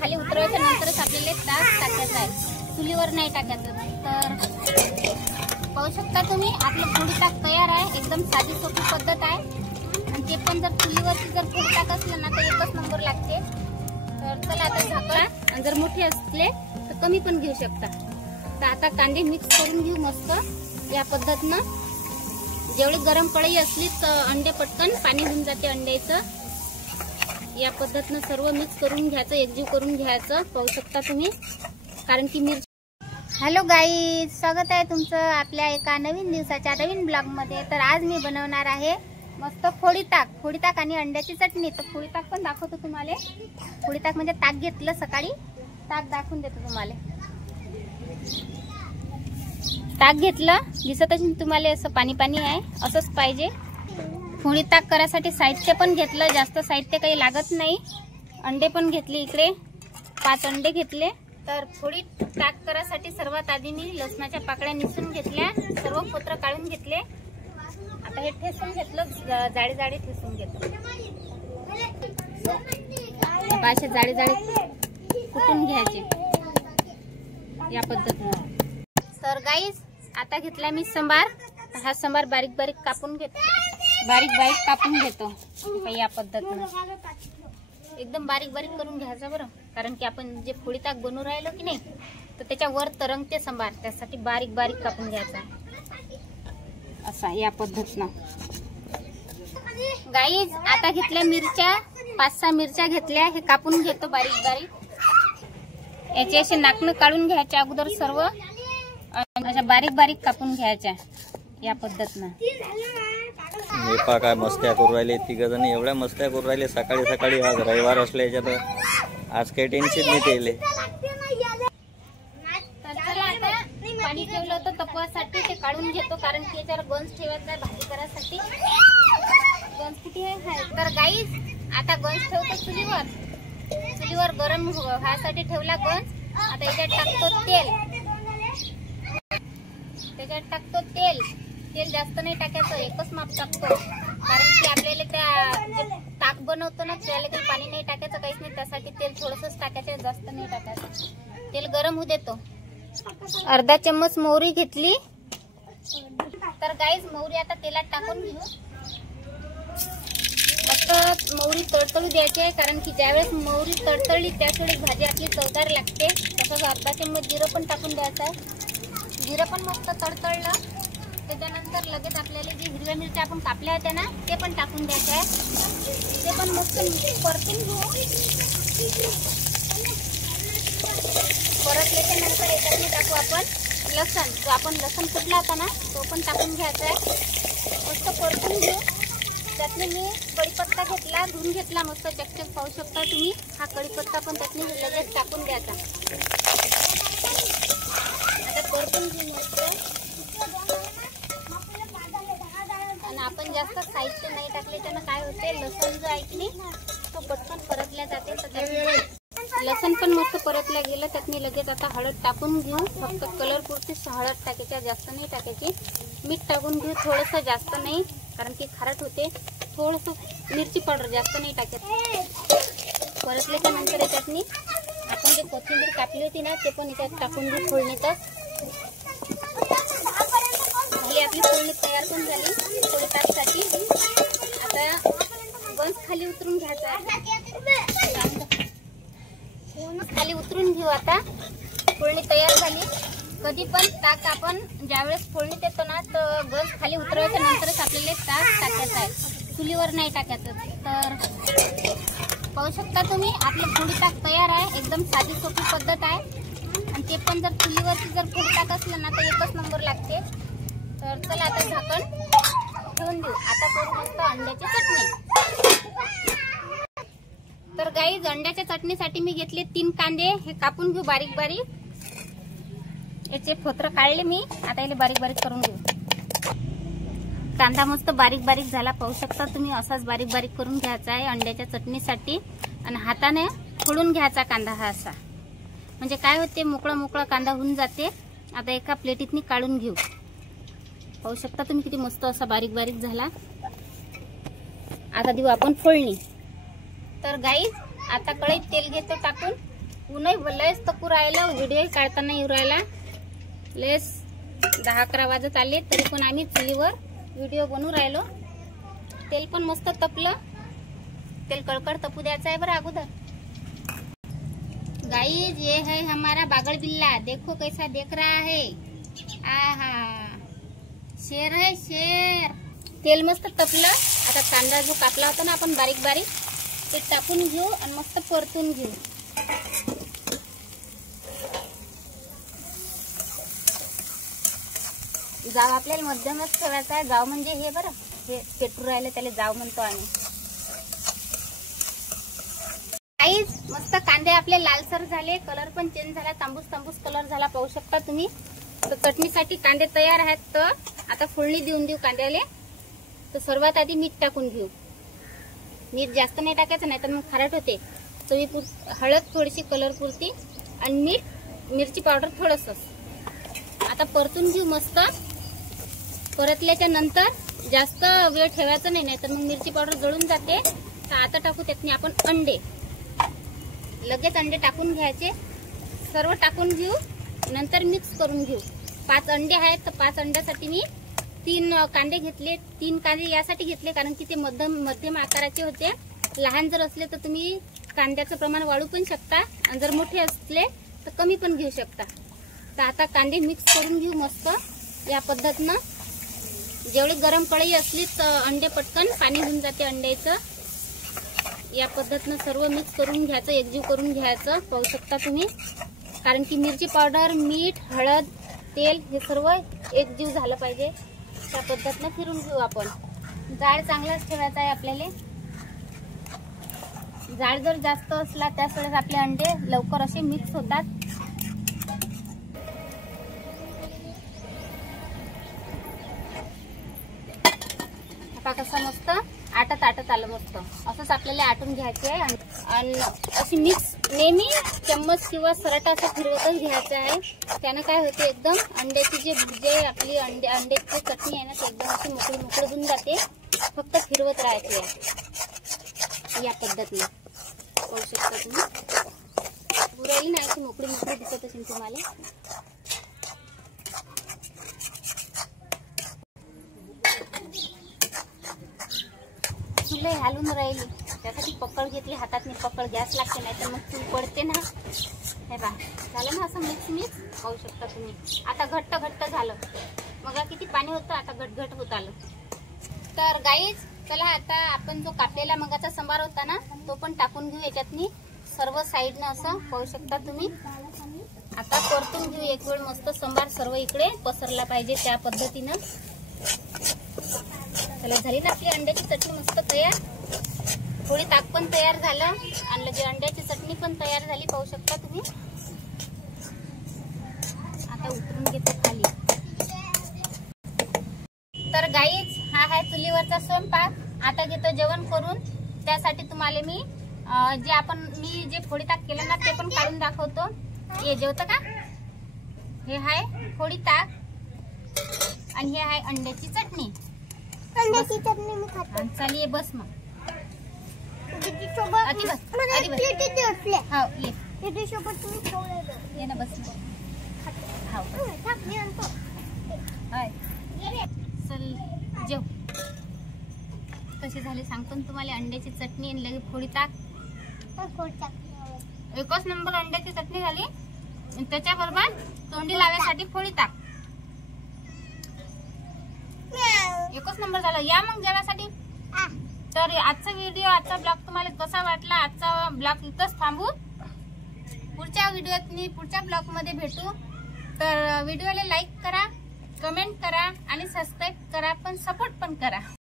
खाली उतरवायच्या नंतरच आपल्याला ताक टाकायचं आहे, चुलीवर नाही टाकायचं. तर पाहू शकता तुम्ही आपलं फोडी ताक तयार आहे. एकदम साधी सोपी पद्धत आहे आणि ते पण जर चुलीवरची जर फोडी ताक असलं ना तर एकच नंबर लागते. तर चला आता झाकळा, आणि जर मोठे असले तर कमी पण घेऊ शकता. तर आता कांदे मिक्स करून घेऊ मस्त या पद्धतीनं. जेवढी गरम कढई असली तर अंडे पटकन पाणी होऊन जाते अंड्याचं. या पद्धतीनं सर्व मिक्स करून घ्यायचं, एकजीव करून घ्यायचं. पाहू शकता तुम्ही, कारण की मिरची. हॅलो गाईज, स्वागत आहे तुमचं आपल्या एका नवीन दिवसाच्या नवीन ब्लॉग मध्ये. तर आज मी बनवणार आहे मस्त फोडी ताक आणि अंड्याची चटणी. तर फोडी ताक पण दाखवतो तुम्हाला. फोडी ताक म्हणजे ताक घेतलं सकाळी, ताक दाखवून देतो तुम्हाला. ताक घेतलं, दिसत असेल तुम्हाला असं पाणी पाणी आहे, असंच पाहिजे. फोडी ताक करायसाठी साहित्य पण घेतलं, जास्त साहित्य काही लागत नाही. अंडे पण घेतले, इकडे 5 अंडे घेतले. तर फोडी ताक करायसाठी सर्वात आधी मी लसणाच्या पाकळ्या निसून घेतल्या, सर्व पत्र काढून घेतले. आता हे ठेसून घेतलं, जाडी जाडी ठेसून घेतलं. असे जाडी जाडी कुटून घ्यायचे या पद्धतीने. तर गाईज आता घेतला मी सांबार. हा सांबार बारीक बारीक कापून घेतो, या पद्धतीने एकदम बारीक बारीक करून घ्यायचा बरं. कारण की आपण जे फोडी ताक बनवून राहिलो की नाही तर त्याच्यावर तरंगते सांबार, त्यासाठी बारीक बारीक कापून घ्यायचा असा या पद्धतीनं. गाईज आता घेतल्या मिरच्या, 5-6 मिरच्या घेतल्या. हे कापून घेतो बारीक बारीक. याचे असे नाकणं काढून घ्यायचे अगोदर सर्व, अशा बारीक बारीक कापून घ्यायच्या या पद्धतीनं. नेपा काय मस्त्या करू राहिले तिघ जण, एवढ्या मस्त्या करू राहिले सकाळी सकाळी. आज रविवार असल्या याच्यात आज काही टेन्शन नाही त्याले. पाणी ठेवलं होतं तपवासाठी, ते काढून घेतो कारण की याच्यावर गंज ठेवायचा आहे भाजी करायसाठी. गंज किती आहे. तर गाईज आता गंज ठेवतो चुलीवर गरम व्हायसाठी ठेवला गंज. आता याच्यात टाकतो तेल जास्त नाही टाकायचं, एकच माप टाकतो. कारण की आपल्याला त्या ताक बनवतो ना त्याला काही पाणी नाही टाकायचं, काहीच नाही. त्यासाठी तेल थोडंसंच टाकायचं, जास्त नाही टाकायचं. तेल गरम होऊ देतो. अर्धा चम्मच मोहरी घेतली. तर गाईज मोहरी आता तेलात टाकून घेऊ. मस्त मोहरी तडतडू द्यायची आहे, कारण की ज्यावेळेस मोहरी तडतडली त्याच वेळेस भाजी आपली चवदार लागते. तसंच अर्धा चम्मच जिरं पण टाकून द्यायचं आहे. जिरं पण मस्त तडतडलं त्याच्यानंतर लगेच आपल्याला जी हिरव्या मिरच्या आपण कापल्या होत्या ना ते पण टाकून द्यायचं आहे. ते पण मस्त परतून घेऊ. परतल्याच्या नंतर याच्यात टाकू आपण लसण. जो आपण लसण कुटला होता ना तो पण टाकून घ्यायचा आहे. मस्त परतून घेऊ. त्यात मी कढीपत्ता घेतला, धुवून घेतला मस्त चकचक. पाहू शकता तुम्ही. हा कढीपत्ता पण त्यात लगेच टाकून द्यायचा. आता परतून घेऊ मस्त. आणि आपण जास्त साहित्य नाही टाकले त्यानं काय होते, लसण जो आहे की नाही तो पटकन परतल्या जाते. तर लसण पण मस्त परतल्या गेलं. त्यात मी लगेच आता हळद टाकून घेऊ. फक्त कलर पुरती हळद टाकायची, जास्त नाही टाकायची. मीठ टाकून घेऊ थोडंसं, जास्त नाही कारण की खारट होते. थोडंसं मिरची पावडर, जास्त नाही टाकायचं. परतल्याच्या नंतर याच्यात आपण जे कोथिंबीर कापली होती ना ते पण याच्यात टाकून घेऊ फोडणीतच. आपली फोडणी तयार पण झाली फोडी ताकसाठी. आता गंज खाली उतरून घ्यायचा. खाली उतरून घेऊ. आता फोडणी तयार झाली. कधी पण ताक आपण ज्यावेळेस फोडणी देतो ना तर गंज खाली उतरवायच्या नंतरच आपल्याला ताक टाकायचं आहे, चुलीवर नाही टाकायचं. तर पाहू शकता तुम्ही आपलं फोडी ताक तयार आहे. एकदम साधी सोपी पद्धत आहे आणि ते पण जर चुलीवरची जर फोडी ताक असलं ना तर एकच नंबर लागते. तर चला आता झाकण ठेवून देऊ. आता करू मस्त अंड्याची चटणी. तर गाईज अंड्याच्या चटणीसाठी मी घेतले 3 कांदे. हे कापून घेऊ बारीक बारीक. याचे फोत्र काढले मी. आता याला बारीक बारीक करून घेऊ. कांदा मस्त बारीक बारीक झाला. पाहू शकता तुम्ही. असाच बारीक बारीक करून घ्यायचा आहे अंड्याच्या चटणीसाठी. आणि हाताने फोडून घ्यायचा कांदा हा असा, म्हणजे काय होते मोकळा मोकळा कांदा होऊन जाते. आता एका प्लेटीतनी काढून घेऊ. पाहू शकता तुम्ही किती मस्त असा बारीक बारीक झाला. आता देऊ आपण फोडणी. तर गाईज आता कढईत तेल घेतो टाकून. ऊनही लयच तकू राहिलं, व्हिडिओ काढताना येऊ राहिला. लयच 10-11 वाजत आले तरी पण आम्ही चुलीवर व्हिडिओ बनवू राहिलो. तेल पण मस्त तपलं. तेल कड़कड़ तपू द्यायचं आहे बरं अगोदर. गाइस ये है हमारा बागड़ बिल्ला, देखो कैसा देख रहा है. आहा, शेर है शेर. तेल मस्त तपलं. आता कांदा जो कापला होता ना आपण बारीक बारीक ते टाकून घेऊ आणि मस्त परतून घेऊ. जाव आपल्याला मध्यमच ठेवायचा आहे. जाव म्हणजे हे बरं, हे पेटू राहिलं त्याला जाव म्हणतो आम्ही. गाईस मस्त कांदे आपले लालसर झाले, कलर पण चेंज झाला, तांबूस तांबूस कलर झाला, पाहू शकता तुम्ही. तर चटणीसाठी कांदे तयार आहेत. तर आता फोडणी देऊन देऊ कांद्याले. तर सर्वात आधी मीठ टाकून घेऊ. मीठ जास्त नाही टाकायचं, नाही तर मग खारट होते. हळद थोडीशी कलर पुरती आणि मीठ, मिरची पावडर थोडस. आता परतून घेऊ मस्त. परतल्याच्या नंतर जास्त वेळ ठेवायचं नाही, नाहीतर मग मिरची पावडर जळून जाते. तर आता टाकू त्यातनी आपण अंडे. लगेच अंडे टाकून घ्यायचे. सर्व टाकून घेऊ, नंतर मिक्स करून घेऊ. 5 अंडे आहेत, तर 5 अंड्यासाठी मी 3 कांदे घेतले. 3 कांदे यासाठी घेतले कारण की ते मध्यम आकाराचे होते. लहान जर असले तर तुम्ही कांद्याचं प्रमाण वाढू पण शकता आणि जर मोठे असले तर कमी पण घेऊ शकता. तर आता कांदे मिक्स करून घेऊ मस्त या पद्धतीनं. जेवढी गरम कढई असली तर अंडे पटकन पाणी होऊन जाते अंड्याचं. या पद्धतीनं सर्व मिक्स करून घ्यायचं, एकजीव करून घ्यायचं. पाहू शकता तुम्ही, कारण की मिरची पावडर, मीठ, हळद, तेल हे सर्व एकजीव झालं पाहिजे. त्या पद्धतीनं फिरून घेऊ आपण. जाळ चांगलाच ठेवायचा आहे आपल्याला. जाळ जर जास्त असला त्याच वेळेस आपले अंडे लवकर असे मिक्स होतात. आता कसं मस्त आटत आलं मस्त. असंच आपल्याला आटून घ्यायचे आहे आणि अशी मिक्स नेहमी चम्मच किंवा सराटा असं फिरवतच घ्यायचं आहे. त्यानं काय होते, एकदम अंड्याची जे आपली अंड्याची चटणी आहे ना ते एकदम अशी मोकळी होऊन जाते. फक्त फिरवत राहायचे या पद्धतीने. पाहू शकता तुम्ही, पुराही नाही की मोकळी दिसत असेल तुम्हाला. चुले हालून राहिली त्यासाठी पकड घेतली हातात. मी पकड गॅस लागते, नाही तर मग चूल पडते ना. हे बा झालं ना असं मिक्स. पाहू शकता तुम्ही. आता घट्ट झालं. मग किती पाणी होतं, आता घट होत आलं. तर गाईज चला आता आपण जो कापलेला मगाचा संबार होता ना तो पण टाकून घेऊ याच्यातनी सर्व साईडनं. असं पाहू शकता तुम्ही. आता परतून घेऊ एक वेळ मस्त. संबार सर्व इकडे पसरला पाहिजे त्या पद्धतीनं. चला झाली ना आपली अंड्याची चटणी मस्त तयार. थोडी ताक पण तयार झालं आणि लगे अंड्याची चटणी पण तयार झाली. पाहू शकता तुम्ही. आता उतरून घेतो खाली. तर गाईज हा आहे चुलीवरचा स्वयंपाक. आता घेतो जेवण करून. त्यासाठी तुम्हाला मी जे फोडी ताक केलं ना ते पण काढून दाखवतो. हे जेवतं का, हे आहे फोडी ताक आणि हे आहे अंड्याची चटणी. अंड्याची चटणी मी खातो. चलिए बस मग. आधी बस. हाव ये. प्लेटी सोबत तुम्ही खाऊ ये ना बस. हाव मी आणतो. हाय चल जेव. कशी झाली सांगतो तुम्हाला. अंड्याची चटणी आणि लगे फोडी ताक. एकच नंबर अंड्याची चटणी झाली. त्याच्याबरोबर तोंडी लावायसाठी फोडी ताक. एकच नंबर झाला. या मग जेवणासाठी. तर आजचा व्हिडिओ, आजचा ब्लॉग तुम्हाला कसा वाटला. आजचा ब्लॉग इथंच थांबू. पुढच्या ब्लॉग मध्ये भेटू. तर व्हिडिओला लाईक करा, कमेंट करा आणि सबस्क्राईब करा, पण सपोर्ट पण करा.